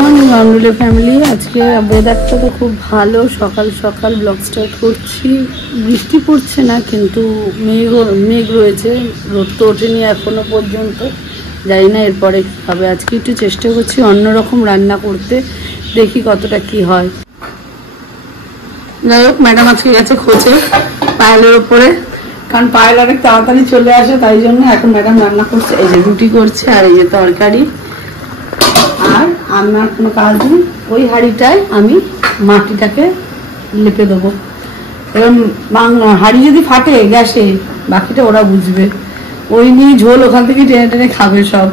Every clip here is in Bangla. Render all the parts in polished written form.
Morning অনরুলে family. আজকে ওয়েদারটা তো খুব ভালো, সকাল সকাল ব্লগ স্টার্ট করছি। বৃষ্টি পড়ছে না, কিন্তু মেঘ রয়েছে, রোদ তো ওঠেনি এখনো পর্যন্ত। জানি না এরপরে কী হবে। আজকে একটু চেষ্টা করছি অন্যরকম রান্না করতে, দেখি কতটা কি হয়। যাই হোক, ম্যাডাম আজকে গেছে খোঁজে পায়েলের ওপরে, কারণ পায়েল অনেক তাড়াতাড়ি চলে আসে, তাই জন্য এখন ম্যাডাম রান্না করছে। এই যে রুটি করছে, আর এই যে তরকারি। আর আমার কোনো কাজ নেই, ওই হাঁড়িটায় আমি মাটিটাকে লেপে দেবো। এবার হাঁড়ি যদি ফাটে গ্যাসে, বাকিটা ওরা বুঝবে। ওই নিয়ে ঝোল ওখান থেকে টেনে টেনে খাবে সব।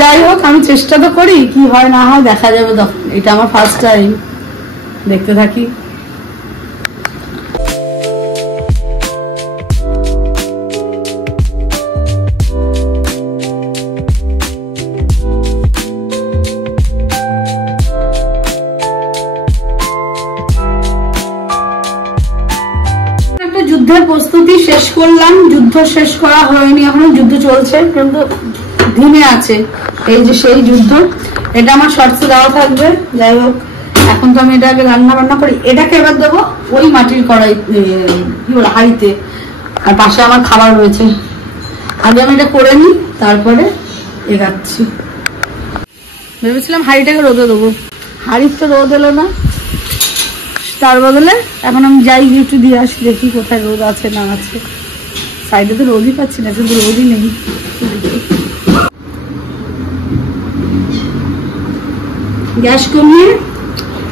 যাই হোক, আমি চেষ্টা তো করি, কি হয় না হয় দেখা যাবে তখন। এটা আমার ফার্স্ট টাইম, দেখতে থাকি। যুদ্ধের প্রস্তুতি শেষ করলাম, যুদ্ধ শেষ করা হয়নি এখনো, যুদ্ধ চলছে কিন্তু ধিমে আছে। এই যে সেই যুদ্ধ, এটা আমার শর্টসে দেওয়া থাকবে। যাই হোক, এখন তো আমি এটাকে রান্না বান্না করি। এটাকে এবার দেবো ওই মাটির কড়াই, কি বলে, হাঁড়িতে। আর পাশে আমার খাবার রয়েছে, আগে আমি এটা করে নিই, তারপরে এগাচ্ছি। ভেবেছিলাম হাঁড়িটাকে রোদে দেবো, হাঁড়ির তো রোদ এলো না। তার বদলে এখন আমি যাই গিয়ে একটু দিয়ে আসি, দেখি কোথায় রোদ আছে না আছে। সাইডে তো রোদই পাচ্ছি না, কিন্তু রোদই নেই। গ্যাস কমিয়ে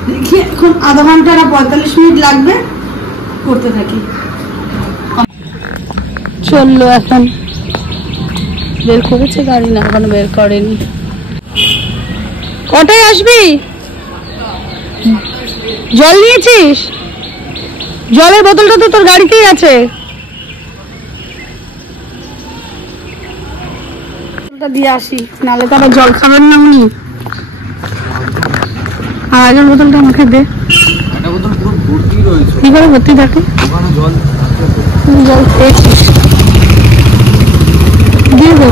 দেখি, এখন আধা ঘন্টা না 45 মিনিট লাগবে, করতে থাকি। চললো, এখন বের করেছে গাড়ি, না এখনো বের করেনি। কটায় আসবি? জল নিয়েছিস? জলের বোতলটা তো তোর গাড়িতেই আছে। দিয়ে আসি, নাহলে তো আবার জল খাবেন না উনি। আর আগের বোতলটা আমাকে দে। কি করে ভর্তি থাকে? জল খেয়েছিস? দিয়ে দে।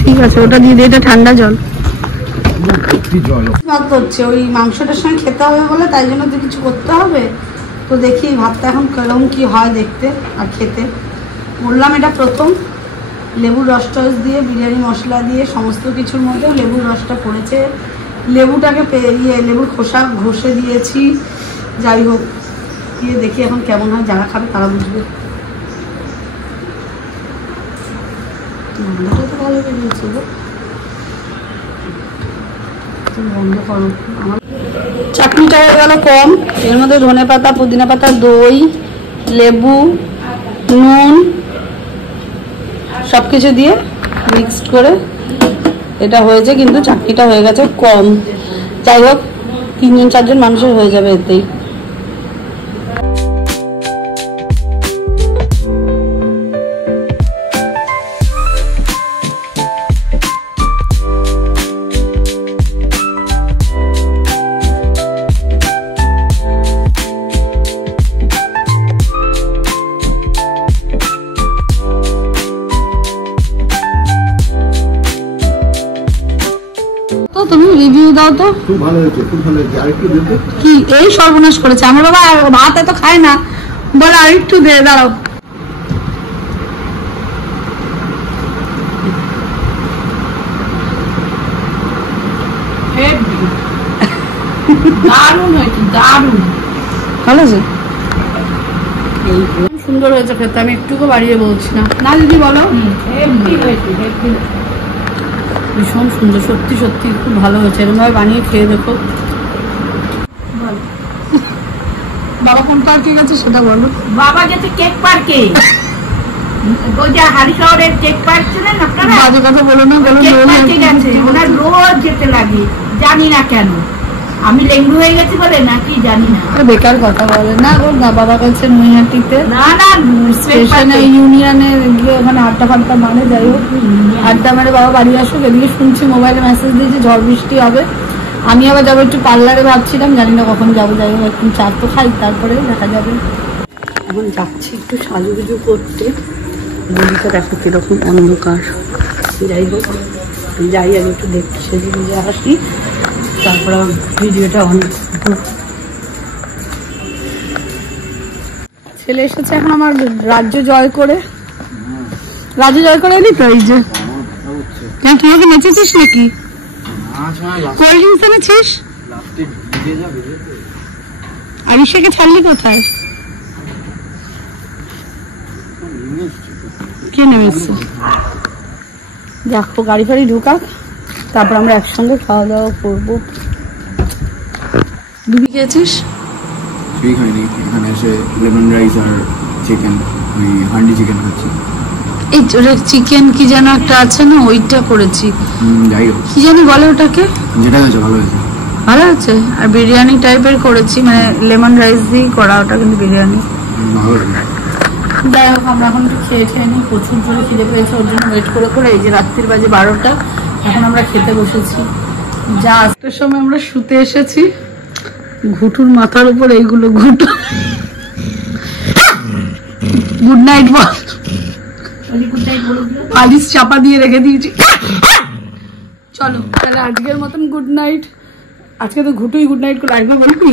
ঠিক আছে, ওটা দিয়ে দে, এটা ঠান্ডা জল। হচ্ছে ওই মাংসটার সঙ্গে খেতে হবে বলে, তাই জন্য তো কিছু করতে হবে। তো দেখি ভাতটা এখন কেমন কি হয় দেখতে আর খেতে। বললাম এটা প্রথম, লেবুর রস টস দিয়ে, বিরিয়ানি মশলা দিয়ে, সমস্ত কিছুর মধ্যেও লেবুর রসটা পড়েছে। লেবুটাকে লেবুর খোসা ঘষে দিয়েছি। যাই হোক, দিয়ে দেখি এখন কেমন হয়, যারা খাবে তারা বুঝবে। তো ভালো বেরিয়েছে গো। বন্ধ করো। চাটনিটা হয়ে গেল কম, এর মধ্যে ধনে পাতা, পুদিনা পাতা, দই, লেবু, নুন সবকিছু দিয়ে মিক্সড করে এটা হয়েছে, কিন্তু চাটনিটা হয়ে গেছে কম। যাই হোক, 3-4 মানুষের হয়ে যাবে এতেই। তুমি রিভিউ দাও তো। খুব ভালো হয়েছে, খুব ভালো হয়েছে। আরেকটু দে। কি এই সর্বনাশ করেছে আমার বাবা, ভাত এত খায় না, বলে আরেকটু দে। দাঁড়াও, দারুণ হয়েছে, দারুণ ভালো আছে। সুন্দর হয়েছে খেতে, আমি একটুকু বাড়িয়ে বলছি না। না দিদি বলো। ভীষণ সুন্দর, সত্যি সত্যি খুব ভালো হয়েছে। এরকম ভাবে বানিয়ে খেয়ে দেখো। বাবা কোন পার্কে গেছে সেটা বলো। বাবা গেছে কেক পার্কে, ওই যে হারি শহরের কেক পার্ক ছিলেন আপনারা। বাজে কথা বলো না, বলো কেক পার্কে গেছে। ওনার রোজ যেতে লাগে, জানি না কেন। আমি লেঙ্গু হয়ে গেছি বলে নাকি জানি না। বেকার কথা বলে না গো। বাবা গেছে নৈহাটিতে, না না স্টেশনে ইউনিয়নে গিয়ে ওখানে আড্ডা ফাড্ডা মানে। যাই হোক, আড্ডা মেরে বাবা বাড়ি আসুক। এদিকে শুনছি মোবাইলে মেসেজ দিয়েছে ঝড় বৃষ্টি হবে। আমি আবার যাবো একটু পার্লারে, ভাবছিলাম, জানি না কখন যাবো। যাই হোক, একটু চা তো খাই, তারপরে দেখা যাবে। এখন যাচ্ছি একটু সাজুগুজু করতে। বলিটা দেখো কিরকম অন্ধকার। যাই হোক, যাই আগে একটু দেখতে সেজে বুঝে আসি, তারপর ভিডিওটা অন করবো। ছেলে এসেছে এখন আমার রাজ্য জয় করে, এলি তো। এই যে কেন তুই ওকে নেচেছিস নাকি? কোল্ড ড্রিঙ্কস এনেছিস? আরিশাকে ছাড়লি কোথায়? কে নেমেছে? দেখো গাড়ি ফাড়ি ঢুকাক, তারপর আমরা একসঙ্গে খাওয়া দাওয়া করবো। দুবি খেয়েছিস? ঠিক হয়নি, এখানে এসে লেমন রাইস আর চিকেন, ওই হান্ডি চিকেন খাচ্ছি। এই চিকেন কি যেন একটা আছে না, ওইটা করেছি। যাই হোক, কি জানি বলে ওটাকে, যেটা হয়েছে ভালো হয়েছে। ভালো আছে। আর বিরিয়ানি টাইপের করেছি, মানে লেমন রাইস দিয়ে করা, ওটা কিন্তু বিরিয়ানি। ভালো হয়েছে। যাই হোক আমরা এখন একটু খেয়ে নিই, প্রচুর জোরে খিদে পেয়েছে, ওর জন্য ওয়েট করে এই যে রাত্রির বাজে 12টা, এখন আমরা খেতে বসেছি। যা আজকের সময় আমরা শুতে এসেছি, ঘুটুর মাথার উপর এইগুলো ঘুটু। গুড নাইট বল, পালিশ চাপা দিয়ে রেখে দিয়েছি। চলো তাহলে আজকের মতন গুড নাইট। আজকে তো ঘুটুই গুড নাইট করে, একবার বলবি?